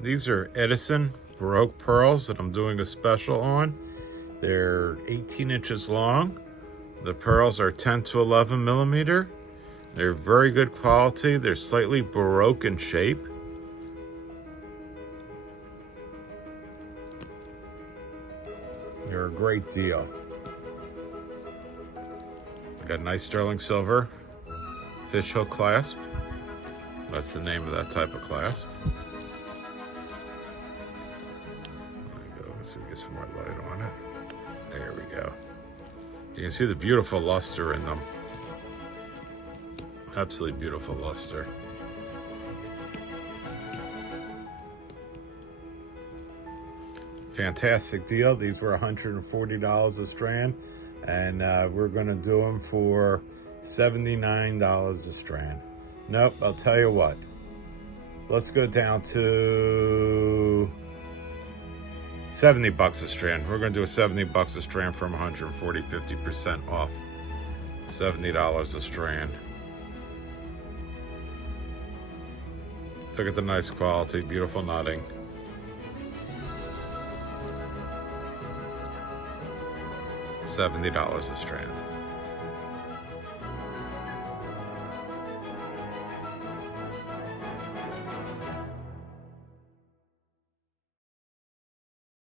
These are Edison Baroque pearls that I'm doing a special on. They're 18 inches long. The pearls are 10 to 11 millimeter. They're very good quality. They're slightly Baroque in shape. They're a great deal. I got nice sterling silver fishhook clasp. That's the name of that type of clasp. Let's see if we get some more light on it. There we go. You can see the beautiful luster in them. Absolutely beautiful luster. Fantastic deal. These were $140 a strand, and we're going to do them for $79 a strand. Nope, I'll tell you what. Let's go down to 70 bucks a strand. We're going to do a 70 bucks a strand from 140, 50% off. $70 a strand. Look at the nice quality, beautiful nutting. $70 a strand.